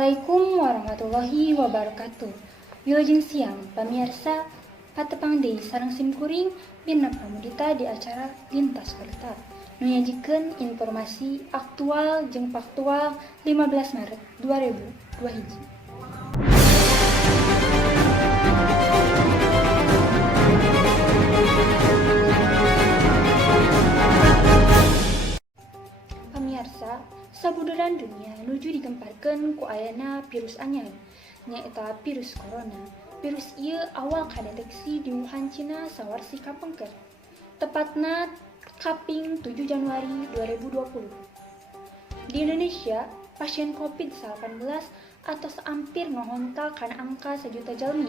Assalamualaikum warahmatullahi wabarakatuh. Wilujeng siang, pamirsa, patepang deui sareng simkuring Mirna Pramudita di acara Lintas Berita. Nyajikeun informasi aktual jeung faktual 15 Maret 2021. Pamirsa, sabuduran dunia nuju digemparkeun ku ayana virus anyar, nyaeta virus corona. Virus ieu awal kadeteksi di Wuhan, Cina sawarsi kapengker. Tepatna kaping 7 Januari 2020. Di Indonesia, pasien COVID-19 atos ampir ngontal kana angka 1 juta jalmi.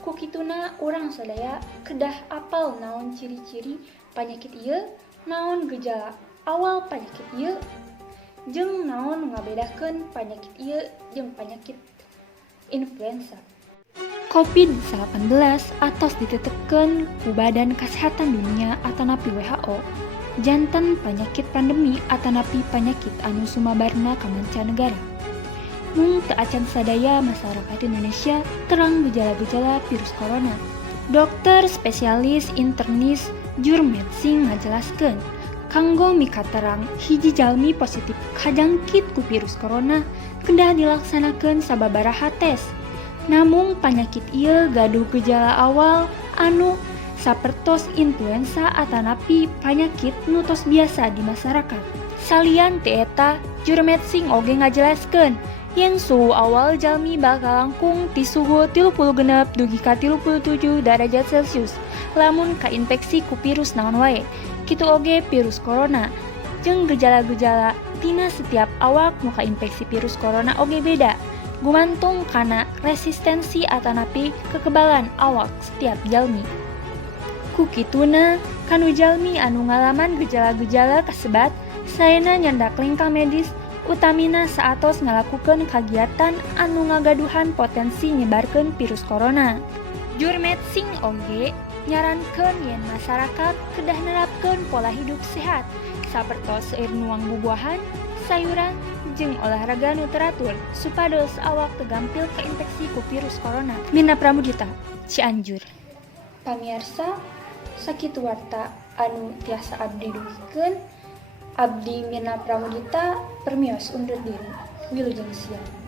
Ku kituna urang sadaya kedah apal naon ciri-ciri panyakit ieu, naon gejala awal panyakit ieu, jeung naon ngabedakeun panyakit ieu jeung panyakit influenza. COVID-19 atos ditetepkeun ku Badan Kesehatan Dunia atanapi WHO janten panyakit pandemi atanapi panyakit anu sumabarna ka mancanegara. Mung teu acan sadaya masyarakat Indonesia terang gejala-gejala virus corona. Dokter spesialis internis Jurmetsing ngajelaskeun, kanggo mika terang hiji jalmi positif kajangkit ku virus corona kedah dilaksanakeun sababaraha tes. Namung panyakit ieu gaduh gejala awal anu sapertos influenza atanapi panyakit nu tos biasa di masyarakat. Salian ti eta, Jurmetsing oge ngajelaskeun yen suhu awal jalmi bakal langkung ti suhu 36 dugi ka 37 derajat Celcius lamun kainfeksi ku virus naon wae. Kitu oge virus corona, jeung gejala-gejala tina setiap awak nu kainfeksi virus corona oge beda, gumantung kana resistensi atanapi kekebalan awak setiap jalmi. Ku kituna, kanu jalmi anu ngalaman gejala-gejala kasebat, saena nyandak lengkah medis, utamina saatos ngalakukeun kagiatan anu ngagaduhan potensi nyebarkeun virus corona. Jurmetsing oge nyarankeun yen masyarakat kedah nerapkeun pola hidup sehat sapertos seueur nuang bubuahan, sayuran, jeung olahraga nu teratur supados awak teu gampil kainfeksi ku virus corona. Mirna Pramudita, Cianjur. Pamirsa, sakitu warta anu tiasa abdi dugikeun. Abdi Mirna Pramudita permios undur diri. Wilujeng siang.